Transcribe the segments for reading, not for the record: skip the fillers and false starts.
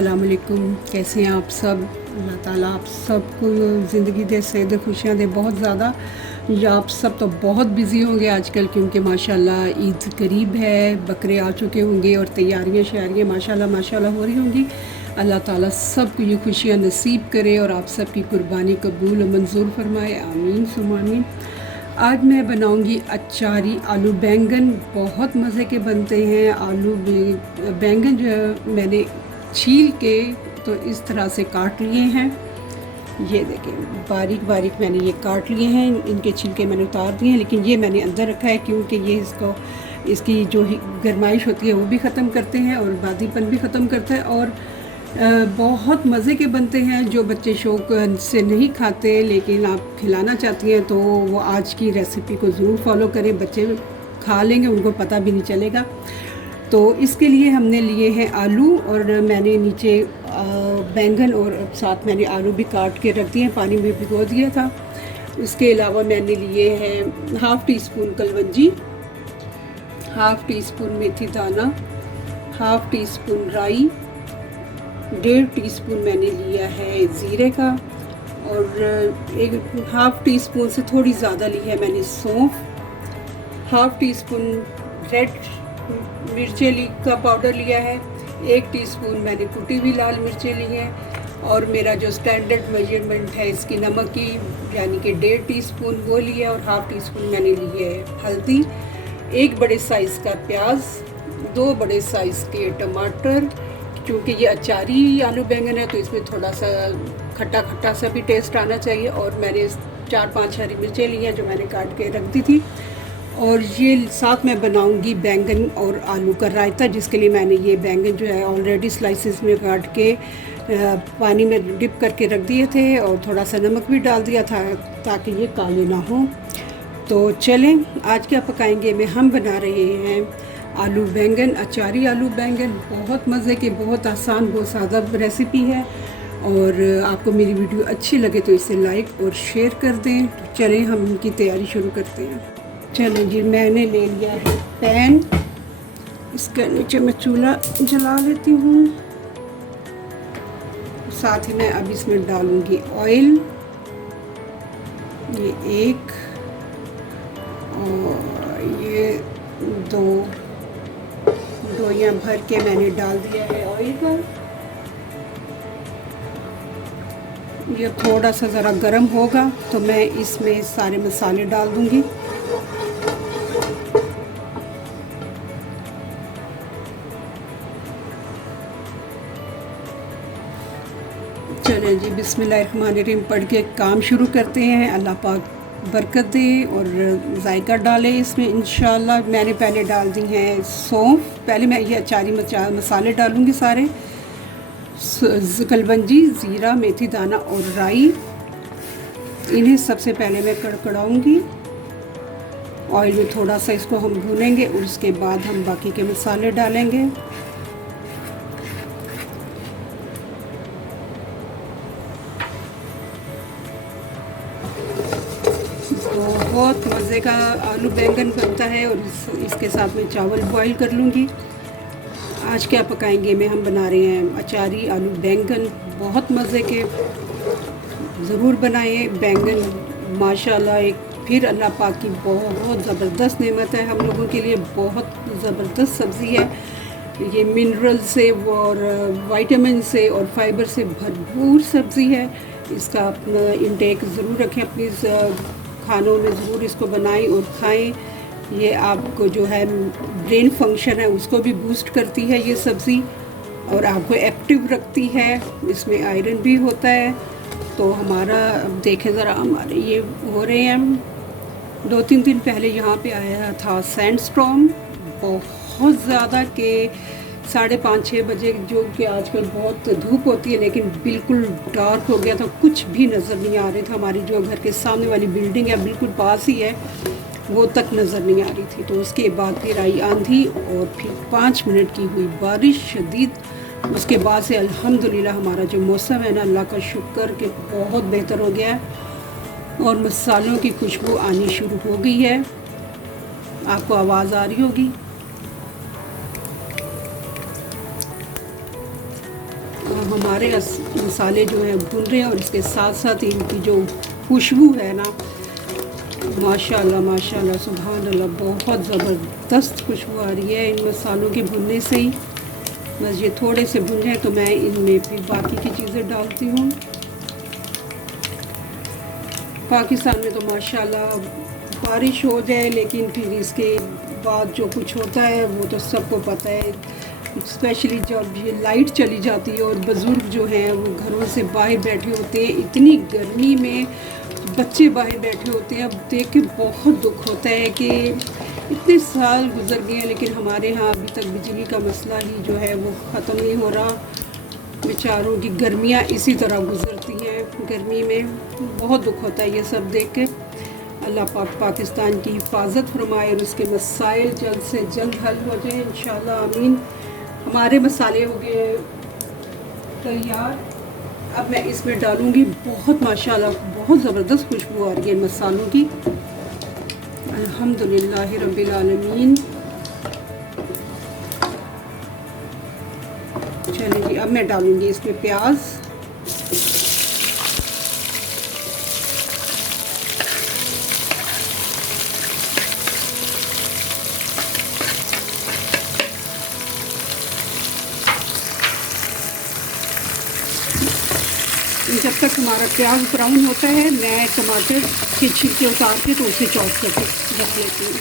अस्सलाम वालेकुम। कैसे हैं आप सब? अल्लाह ताला आप सबको ज़िंदगी दे, सेहत खुशियाँ दे बहुत ज़्यादा। या आप सब तो बहुत बिज़ी होंगे आजकल, क्योंकि माशाल्लाह ईद करीब है, बकरे आ चुके होंगे और तैयारियाँ शयारियाँ माशाल्लाह माशाल्लाह हो रही होंगी। अल्लाह ताला सबको ये खुशियाँ नसीब करे और आप सब की कुर्बानी कबूल और मंजूर फरमाए, आमीन सुम्मा आमीन। आज मैं बनाऊंगी अचारी आलू बैंगन। बहुत मज़े के बनते हैं आलू बैंगन। जो है मैंने छील के तो इस तरह से काट लिए हैं। ये देखें, बारीक बारीक मैंने ये काट लिए हैं। इनके छिलके मैंने उतार दिए हैं, लेकिन ये मैंने अंदर रखा है क्योंकि ये इसकी जो गर्माइश होती है वो भी ख़त्म करते हैं और बादीपन भी ख़त्म करता है। और बहुत मज़े के बनते हैं। जो बच्चे शौक से नहीं खाते लेकिन आप खिलाना चाहती हैं तो वो आज की रेसिपी को ज़रूर फॉलो करें। बच्चे खा लेंगे, उनको पता भी नहीं चलेगा। तो इसके लिए हमने लिए हैं आलू, और मैंने नीचे बैंगन और साथ मैंने आलू भी काट के रख दिए हैं, पानी में भिगो दिया था। उसके अलावा मैंने लिए हैं हाफ़ टी स्पून कलवंजी, हाफ़ टी स्पून मेथी दाना, हाफ़ टी स्पून राई, 1.5 टीस्पून मैंने लिया है ज़ीरे का, और एक हाफ़ टी स्पून से थोड़ी ज़्यादा ली है मैंने सौंफ, हाफ़ टी स्पून रेड मिर्चें का पाउडर लिया है, 1 टीस्पून मैंने कुटी हुई लाल मिर्चें ली हैं, और मेरा जो स्टैंडर्ड मेजरमेंट है इसकी नमक की यानी कि 1.5 टीस्पून वो लिया, और हाफ़ टी स्पून मैंने ली है हल्दी, 1 बड़े साइज़ का प्याज, 2 बड़े साइज़ के टमाटर। क्योंकि ये अचारी आलू बैंगन है तो इसमें थोड़ा सा खट्टा खट्टा सा भी टेस्ट आना चाहिए। और मैंने 4-5 हरी मिर्चें ली हैं जो मैंने काट के रख दी थी। और ये साथ में बनाऊंगी बैंगन और आलू का रायता, जिसके लिए मैंने ये बैंगन जो है ऑलरेडी स्लाइसेस में काट के पानी में डिप करके रख दिए थे, और थोड़ा सा नमक भी डाल दिया था ताकि ये काले ना हो। तो चलें, आज क्या पकाएंगे में हम बना रहे हैं आलू बैंगन, अचारी आलू बैंगन। बहुत मज़े के, बहुत आसान, बहुत सादा रेसिपी है। और आपको मेरी वीडियो अच्छी लगे तो इसे लाइक और शेयर कर दें। तो चलें हम इनकी तैयारी शुरू करते हैं। चलें जी, मैंने ले लिया है पैन, इसके नीचे मैं चूल्हा जला लेती हूँ। साथ ही मैं अब इसमें डालूँगी ऑयल, ये 1 और ये 2 डोइयाँ भर के मैंने डाल दिया है ऑयल पर। ये थोड़ा सा ज़रा गर्म होगा तो मैं इसमें सारे मसाले डाल दूँगी। चलें जी, बिस्मिल्लाहिर्रहमानिर्रहीम पढ़ के काम शुरू करते हैं। अल्लाह पाक बरकत दे और जायका डाले इसमें इंशाल्लाह। मैंने पहले डाल दी हैं सौंफ। पहले मैं ये अचारी मसाले डालूँगी सारे, कलवंजी, ज़ीरा, मेथी दाना और राई। इन्हें सबसे पहले मैं कड़कड़ाऊँगी। ऑयल में थोड़ा सा इसको हम भूनेंगे और उसके बाद हम बाकी के मसाले डालेंगे। बहुत मज़े का आलू बैंगन बनता है, और इसके साथ में चावल बॉईल कर लूँगी। आज क्या पकाएंगे में हम बना रहे हैं अचारी आलू बैंगन। बहुत मज़े के, ज़रूर बनाएं। बैंगन माशाल्लाह एक फिर अल्लाह पाक की बहुत ज़बरदस्त नेमत है हम लोगों के लिए। बहुत ज़बरदस्त सब्ज़ी है ये, मिनरल से और विटामिन से और फाइबर से भरपूर सब्ज़ी है। इसका अपना इंटेक ज़रूर रखें, अपनी खानों में ज़रूर इसको बनाएं और खाएं। ये आपको जो है ब्रेन फंक्शन है उसको भी बूस्ट करती है ये सब्ज़ी, और आपको एक्टिव रखती है। इसमें आयरन भी होता है। तो हमारा अब देखें ज़रा, हमारे ये हो रहे हैं 2-3 दिन पहले यहाँ पे आया था सैंडस्टॉर्म, बहुत ज़्यादा के 5:30-6 बजे, जो कि आजकल बहुत धूप होती है, लेकिन बिल्कुल डार्क हो गया था, कुछ भी नज़र नहीं आ रही था। हमारी जो घर के सामने वाली बिल्डिंग है बिल्कुल पास ही है, वो तक नज़र नहीं आ रही थी। तो उसके बाद फिर आई आंधी और फिर 5 मिनट की हुई बारिश शदीद। उसके बाद से अल्हम्दुलिल्लाह हमारा जो मौसम है ना, अल्लाह का शुक्र कि बहुत बेहतर हो गया है और मसालों की खुशबू आनी शुरू हो गई है। आपको आवाज़ आ रही होगी। हमारे मसाले जो हैं भून रहे हैं और इसके साथ साथ इनकी जो खुशबू है ना, माशाल्लाह माशाल्लाह सुभान अल्लाह, बहुत ज़बरदस्त खुशबू आ रही है इन मसालों के भुनने से ही। बस ये थोड़े से भुन जाए तो मैं इनमें फिर बाकी की चीज़ें डालती हूँ। पाकिस्तान में तो माशाल्लाह बारिश हो जाए, लेकिन फिर इसके बाद जो कुछ होता है वो तो सबको पता है। स्पेशली जब ये लाइट चली जाती है और बुज़ुर्ग जो हैं वो घरों से बाहर बैठे होते हैं, इतनी गर्मी में बच्चे बाहर बैठे होते हैं। अब देख के बहुत दुख होता है कि इतने साल गुजर गए हैं लेकिन हमारे यहाँ अभी तक बिजली का मसला ही जो है वो ख़त्म नहीं हो रहा। बेचारों की गर्मियाँ इसी तरह गुजरती हैं, गर्मी में बहुत दुख होता है ये सब देख के। अल्लाह पाक पाकिस्तान की हिफाजत फरमाए और उसके मसाइल जल्द से जल्द हल हो जाए इंशाल्लाह, आमीन। हमारे मसाले हो गए तैयार। अब मैं इसमें डालूँगी, बहुत माशाल्लाह बहुत ज़बरदस्त खुशबू आ रही है इन मसालों की, अल्हम्दुलिल्लाह रब्बिल आलमीन। चलिए जी, अब मैं डालूँगी इसमें प्याज। जब तक हमारा प्याज ब्राउन होता है मैं टमाटर के छिलके उतार के तो उसे चॉप करके रख लेती हूँ।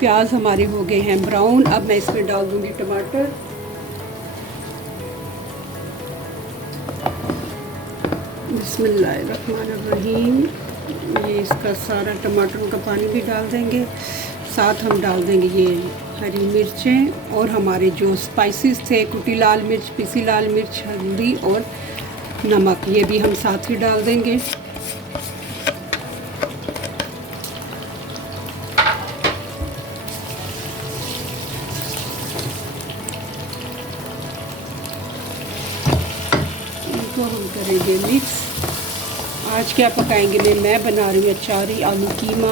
प्याज हमारे हो गए हैं ब्राउन। अब मैं इसमें डाल दूँगी टमाटर। बिस्मिल्लाहिर्रहमानिर्रहीम। ये इसका सारा टमाटर का पानी भी डाल देंगे, साथ हम डाल देंगे ये हरी मिर्चें और हमारे जो स्पाइसेस थे, कुटी लाल मिर्च, पिसी लाल मिर्च, हल्दी और नमक, ये भी हम साथ ही डाल देंगे। इनको हम करेंगे मिक्स। आज क्या पकाएंगे, मैं बना रही हूँ अचारी आलू कीमा।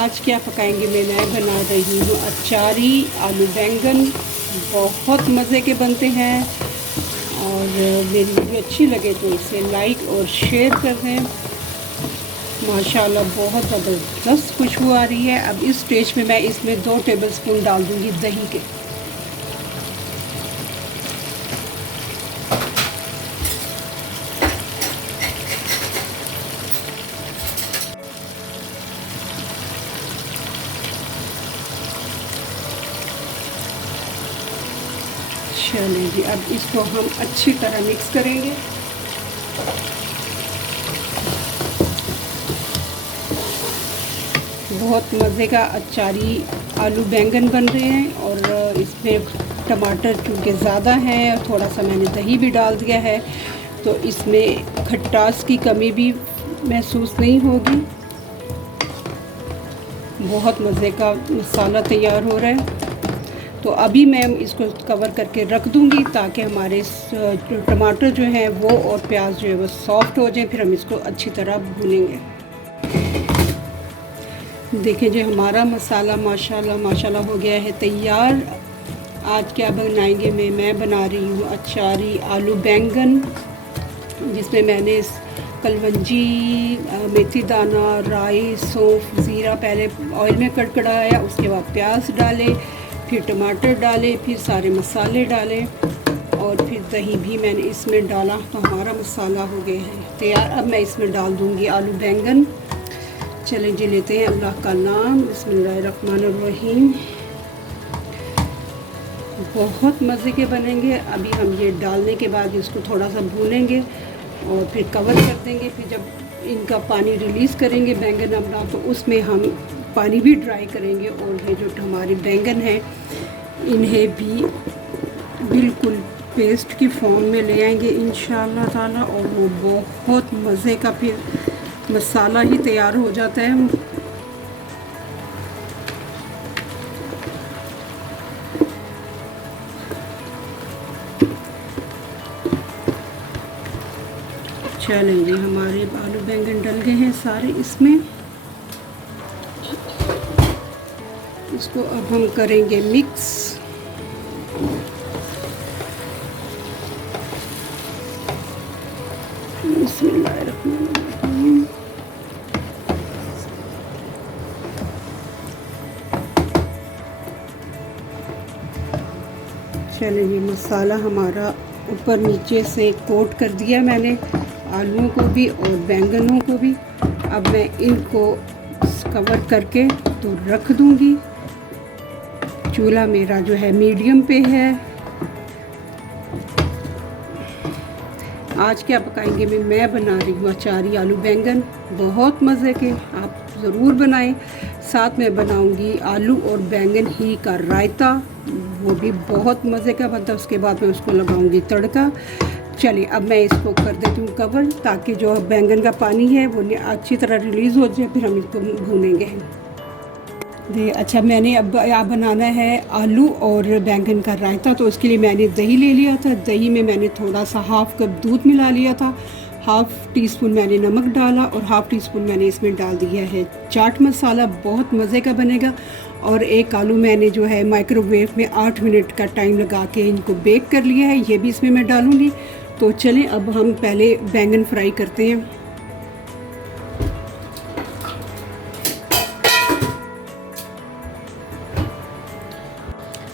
आज क्या पकाएंगे, मैं बना रही हूँ अचारी आलू बैंगन। बहुत मज़े के बनते हैं और मेरी वीडियो अच्छी लगे तो इसे लाइक और शेयर कर दें। माशाल्लाह बहुत ज़बरदस्त खुशबू आ रही है। अब इस स्टेज में मैं इसमें 2 टेबलस्पून डाल दूँगी दही के। चलिए जी, अब इसको हम अच्छी तरह मिक्स करेंगे। बहुत मज़े का अचारी आलू बैंगन बन रहे हैं और इसमें टमाटर चूँकि ज़्यादा हैं और थोड़ा सा मैंने दही भी डाल दिया है तो इसमें खटास की कमी भी महसूस नहीं होगी। बहुत मज़े का मसाला तैयार हो रहा है। तो अभी मैं इसको कवर करके रख दूँगी ताकि हमारे टमाटर जो हैं वो और प्याज जो है वो सॉफ्ट हो जाए, फिर हम इसको अच्छी तरह भूनेंगे। देखिए जी, हमारा मसाला माशाल्लाह माशाल्लाह हो गया है तैयार। आज क्या बनाएंगे, मैं बना रही हूँ अचारी आलू बैंगन, जिसमें मैंने कलवंजी, मेथी दाना, राई, सौंफ, ज़ीरा पहले ऑयल में कड़कड़ाया, उसके बाद प्याज डाले, फिर टमाटर डाले, फिर सारे मसाले डाले और फिर दही भी मैंने इसमें डाला। तो हमारा मसाला हो गया है तैयार। अब मैं इसमें डाल दूँगी आलू बैंगन। चलें जी, लेते हैं अल्लाह का नाम, बिस्मिल्लाहिर्रहमानिर्रहीम। बहुत मज़े के बनेंगे। अभी हम ये डालने के बाद इसको थोड़ा सा भूनेंगे और फिर कवर कर देंगे। फिर जब इनका पानी रिलीज़ करेंगे बैंगन अपना, तो उसमें हम पानी भी ड्राई करेंगे और ये जो हमारे बैंगन हैं इन्हें भी बिल्कुल पेस्ट की फॉर्म में ले आएंगे इंशाअल्लाह ताला और वो बहुत मज़े का फिर मसाला ही तैयार हो जाता है। चलें जी, हमारे आलू बैंगन डल गए हैं सारे इसमें। इसको अब हम करेंगे मिक्स। चलिए ये मसाला हमारा ऊपर नीचे से कोट कर दिया मैंने, आलूओं को भी और बैंगनों को भी। अब मैं इनको कवर करके तो रख दूंगी। चूल्हा मेरा जो है मीडियम पे है। आज क्या पकाएंगे मैं बना रही हूँ अचारी आलू बैंगन, बहुत मज़े के, आप ज़रूर बनाएं। साथ में बनाऊंगी आलू और बैंगन ही का रायता, वो भी बहुत मज़े का बनता है। उसके बाद मैं उसको लगाऊंगी तड़का। चलिए अब मैं इसको कर देती हूँ कवर, ताकि जो बैंगन का पानी है वो अच्छी तरह रिलीज़ हो जाए, फिर हम इसको भूनेंगे। अच्छा, मैंने अब बनाना है आलू और बैंगन का रायता। तो उसके लिए मैंने दही ले लिया था। दही में मैंने थोड़ा सा हाफ़ कप दूध मिला लिया था, हाफ़ टी स्पून मैंने नमक डाला और हाफ़ टी स्पून मैंने इसमें डाल दिया है चाट मसाला। बहुत मज़े का बनेगा। और एक आलू मैंने जो है माइक्रोवेव में 8 मिनट का टाइम लगा के इनको बेक कर लिया है, ये भी इसमें मैं डालूँगी। तो चलें अब हम पहले बैंगन फ्राई करते हैं।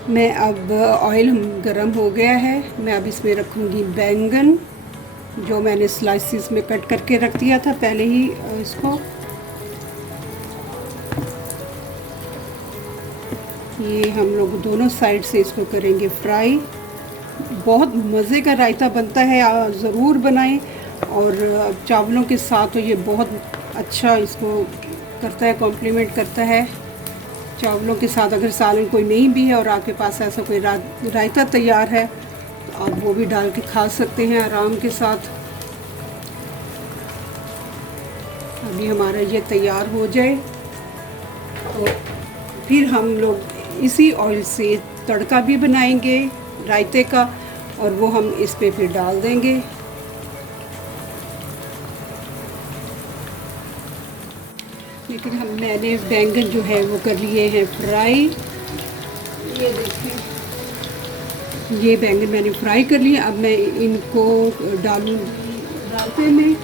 मैं अब ऑयल गरम हो गया है, मैं अब इसमें रखूँगी बैंगन, जो मैंने स्लाइसिस में कट करके रख दिया था पहले ही इसको। ये हम लोग दोनों साइड से इसको करेंगे फ्राई। बहुत मज़े का रायता बनता है, ज़रूर बनाएं। और चावलों के साथ तो ये बहुत अच्छा इसको करता है, कॉम्प्लीमेंट करता है। चावलों के साथ अगर सालन कोई नहीं भी है और आपके पास ऐसा कोई रायता तैयार है तो आप वो भी डाल के खा सकते हैं आराम के साथ। अभी हमारा ये तैयार हो जाए तो फिर हम लोग इसी ऑयल से तड़का भी बनाएंगे रायते का, और वो हम इस पे फिर डाल देंगे। लेकिन मैंने बैंगन जो है वो कर लिए हैं फ्राई। ये देखिए, ये बैंगन मैंने फ्राई कर लिए। अब मैं इनको डालूँगी रायते में।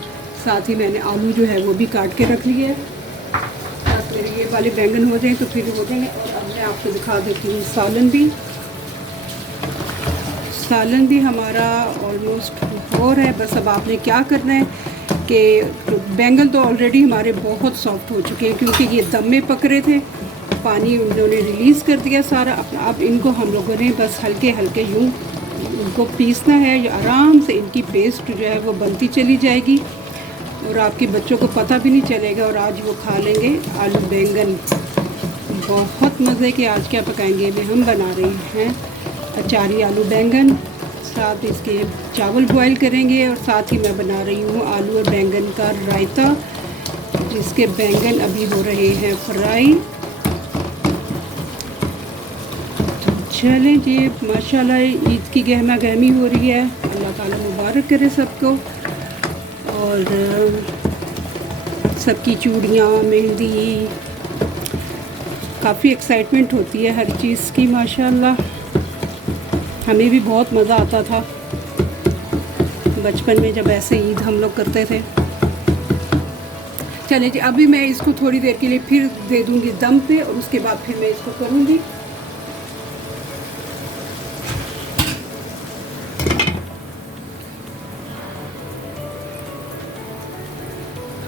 साथ ही मैंने आलू जो है वो भी काट के रख लिए है, ताकि मेरे ये वाले बैंगन हो जाएं तो फिर हो जाएंगे। और अब मैं आपको दिखा देती हूँ सालन भी हमारा ऑलमोस्ट हो रहा है। बस अब आपने क्या करना है कि बैंगन तो ऑलरेडी हमारे बहुत सॉफ्ट हो चुके हैं, क्योंकि ये दम में पक रहे थे, पानी उन्होंने रिलीज़ कर दिया सारा अपना। अब इनको हम लोगों ने बस हल्के हल्के यूँ उनको पीसना है। आराम से इनकी पेस्ट जो है वो बनती चली जाएगी और आपके बच्चों को पता भी नहीं चलेगा, और आज वो खा लेंगे आलू बैंगन। बहुत मज़े के आज क्या पकाएंगे में हम बना रहे हैं अचारी आलू बैंगन। साथ इसके चावल बॉईल करेंगे और साथ ही मैं बना रही हूँ आलू और बैंगन का रायता, जिसके बैंगन अभी हो रहे हैं फ्राई। तो चलें जी, माशाल्लाह ईद की गहमा गहमी हो रही है। अल्लाह ताला मुबारक करे सबको, और सबकी चूड़ियाँ, मेहंदी, काफ़ी एक्साइटमेंट होती है हर चीज़ की माशाल्लाह। हमें भी बहुत मज़ा आता था बचपन में जब ऐसे ईद हम लोग करते थे। चलिए जी, अभी मैं इसको थोड़ी देर के लिए फिर दे दूँगी दम पे, और उसके बाद फिर मैं इसको करूँगी।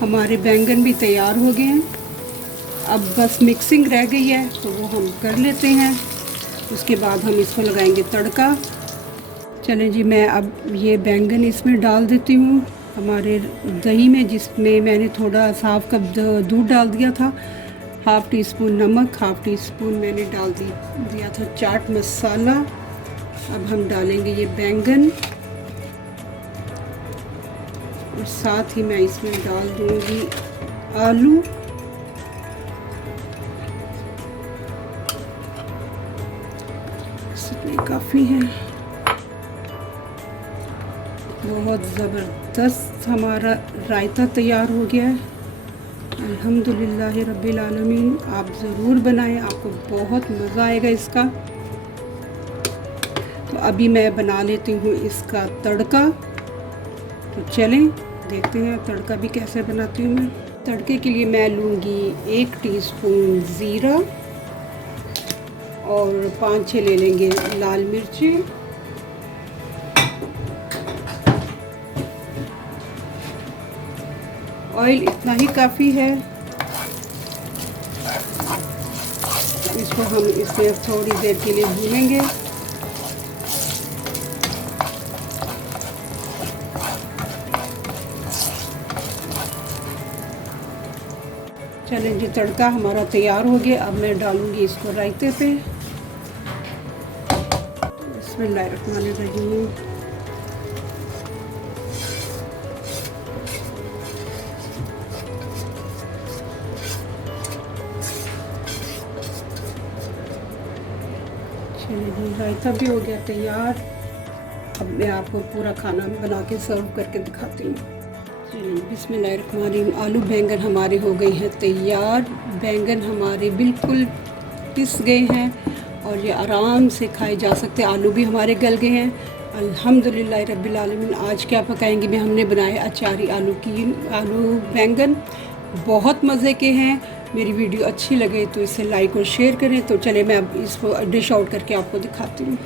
हमारे बैंगन भी तैयार हो गए हैं, अब बस मिक्सिंग रह गई है तो वो हम कर लेते हैं। उसके बाद हम इसको लगाएंगे तड़का। चलें जी, मैं अब ये बैंगन इसमें डाल देती हूँ हमारे दही में, जिसमें मैंने थोड़ा हाफ़ कप दूध डाल दिया था, हाफ़ टी स्पून नमक, हाफ़ टी स्पून मैंने डाल दिया था चाट मसाला। अब हम डालेंगे ये बैंगन, और साथ ही मैं इसमें डाल दूँगी आलू। इसमें काफ़ी है। बहुत ज़बरदस्त हमारा रायता तैयार हो गया है। अल्हम्दुलिल्लाह रब्बिल आलमीन। आप ज़रूर बनाएं, आपको बहुत मज़ा आएगा इसका। तो अभी मैं बना लेती हूँ इसका तड़का। तो चलें देखते हैं तड़का भी कैसे बनाती हूँ मैं। तड़के के लिए मैं लूँगी 1 टीस्पून ज़ीरा और 5-6 ले लेंगे लाल मिर्ची, ऑयल इतना ही काफ़ी है। इसको हम इसमें थोड़ी देर के लिए भूनेंगे। चलें जी, तड़का हमारा तैयार हो गया। अब मैं डालूंगी इसको रायते पे। बिस्मिल्लाहिर्रहमानिर्रहीम। चलिए, रायता भी हो गया तैयार। अब मैं आपको पूरा खाना बना के सर्व करके दिखाती हूँ। चलिए, बिस्मिल्लाहिर्रहमानिर्रहीम। आलू बैंगन हमारे हो गए हैं तैयार। बैंगन हमारे बिल्कुल पिस गए हैं और ये आराम से खाए जा सकते हैं। आलू भी हमारे गल गए हैं अल्हम्दुलिल्लाह रब्बिल आलमीन। आज क्या पकाएंगे में हमने बनाए अचारी आलू बैंगन, बहुत मज़े के हैं। मेरी वीडियो अच्छी लगे तो इसे लाइक और शेयर करें। तो चले मैं अब इसको डिश आउट करके आपको दिखाती हूँ।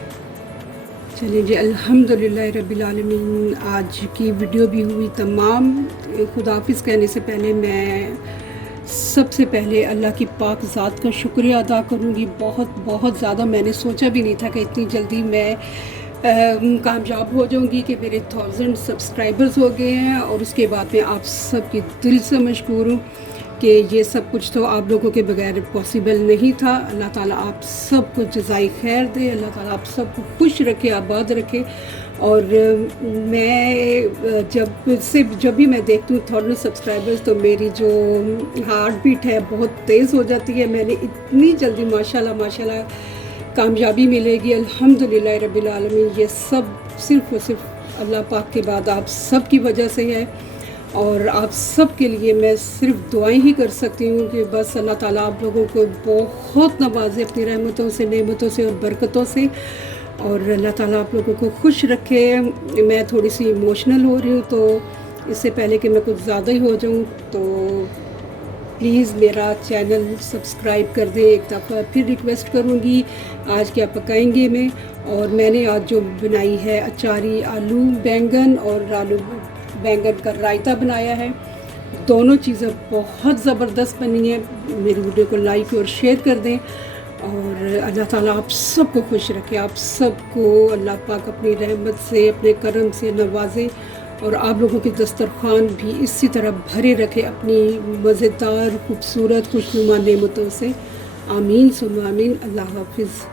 चलिए जी, अल्हम्दुलिल्लाह रब्बिल आलमीन। आज की वीडियो भी हुई तमाम। खुदाफिज़ कहने से पहले मैं सबसे पहले अल्लाह की पाक ज़ात का शुक्रिया अदा करूँगी। बहुत ज़्यादा मैंने सोचा भी नहीं था कि इतनी जल्दी मैं कामयाब हो जाऊँगी कि मेरे 1000 सब्सक्राइबर्स हो गए हैं। और उसके बाद मैं आप सब की दिल से मशकूर हूँ कि ये सब कुछ तो आप लोगों के बगैर पॉसिबल नहीं था। अल्लाह ताला आप सबको जज़ाई खैर दे। अल्लाह ताला आप सबको खुश रखे, आबाद रखे। और मैं जब भी मैं देखती हूँ 1000 सब्सक्राइबर्स तो मेरी जो हार्ट बीट है बहुत तेज़ हो जाती है। मैंने इतनी जल्दी माशाल्लाह कामयाबी मिलेगी अल्हम्दुलिल्लाह रब्बिल आलमीन। ये सब सिर्फ़ और सिर्फ अल्लाह पाक के बाद आप सब की वजह से है। और आप सब के लिए मैं सिर्फ दुआएं ही कर सकती हूँ कि बस अल्लाह ताला आप लोगों को बहुत नवाजे अपनी रहमतों से, नेमतों से और बरकतों से। और अल्लाह ताला आप लोगों को खुश रखे। मैं थोड़ी सी इमोशनल हो रही हूँ, तो इससे पहले कि मैं कुछ ज़्यादा ही हो जाऊँ तो प्लीज़ मेरा चैनल सब्सक्राइब कर दें। एक दफ़ा फिर रिक्वेस्ट करूँगी। आज क्या पकाएंगे में, और मैंने आज जो बनाई है अचारी आलू बैंगन और आलू बैंगन का रायता बनाया है। दोनों चीज़ें बहुत ज़बरदस्त बनी है। मेरी वीडियो को लाइक और शेयर कर दें। और अल्लाह ताला आप सबको खुश रखे। आप सबको अल्लाह पाक अपनी रहमत से, अपने करम से नवाजे। और आप लोगों के दस्तरखान भी इसी तरह भरे रखे अपनी मज़ेदार, खूबसूरत, खुशनुमा नेमतों से। आमीन सुम्मा आमीन। अल्लाह हाफिज़।